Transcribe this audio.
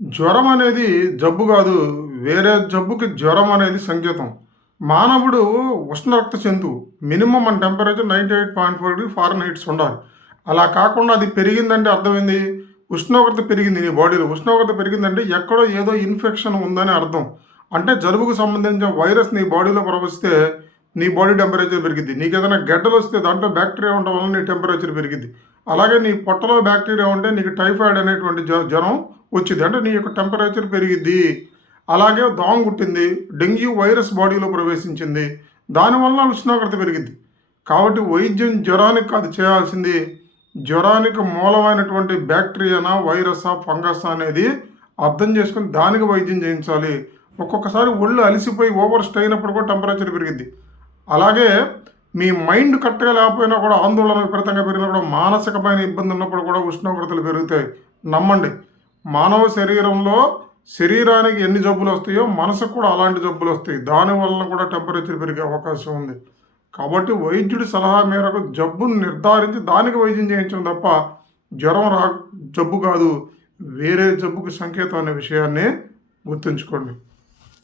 జ్వరం అనేది జబ్బు కాదు. వేరే జబ్బుకి జ్వరం అనేది సంకేతం. మానవుడు ఉష్ణ రక్త జంతువు. మినిమమ్ మన టెంపరేచర్ 98.4 ఫారెన్‌హీట్స్ ఉండాలి. అలా కాకుండా అది పెరిగిందంటే అర్థమైంది. ఉష్ణోగ్రత పెరిగింది నీ బాడీలో. ఉష్ణోగ్రత పెరిగిందంటే ఎక్కడో ఏదో ఇన్ఫెక్షన్ ఉందని అర్థం. అంటే జలుబుకు సంబంధించిన వైరస్ నీ బాడీలో ప్రవహిస్తే నీ బాడీ టెంపరేచర్ పెరిగిద్ది. నీకేదైనా గడ్డలొస్తే దాంట్లో బ్యాక్టీరియా ఉండడం వల్ల నీ టెంపరేచర్ పెరిగిద్ది. అలాగే నీ పొట్టలో బ్యాక్టీరియా ఉంటే నీకు టైఫాయిడ్ అనేటువంటి జ్వరం వచ్చింది. అంటే నీ యొక్క టెంపరేచర్ పెరిగిద్ది. అలాగే దోమ కుట్టింది, డెంగ్యూ వైరస్ బాడీలో ప్రవేశించింది. దానివల్ల ఉష్ణోగ్రత పెరిగిద్ది. కాబట్టి వైద్యం జ్వరానికి కాదు చేయాల్సింది. జ్వరానికి మూలమైనటువంటి బ్యాక్టీరియానా, వైరసా, ఫంగసా అనేది అర్థం చేసుకొని దానికి వైద్యం చేయించాలి. ఒక్కొక్కసారి ఒళ్ళు అలిసిపోయి ఓవర్ స్టే అయినప్పుడు కూడా టెంపరేచర్ పెరిగిద్ది. అలాగే మీ మైండ్ కరెక్ట్‌గా లేకపోయినా కూడా ఆందోళన విపరీతంగా పెరిగినా కూడా మానసికమైన ఇబ్బంది ఉన్నప్పుడు కూడా ఉష్ణోగ్రతలు పెరుగుతాయి. నమ్మండి. మానవ శరీరంలో శరీరానికి ఎన్ని జబ్బులొస్తాయో మనసుకు కూడా అలాంటి జబ్బులొస్తాయి. దానివలన కూడా టెంపరేచర్ పెరిగే అవకాశం ఉంది. కాబట్టి వైద్యుడి సలహా మేరకు జబ్బును నిర్ధారించి దానికి వైద్యం చేయించడం తప్ప జ్వరం జబ్బు కాదు. వేరే జబ్బుకి సంకేతం అనే విషయాన్ని గుర్తుంచుకోండి.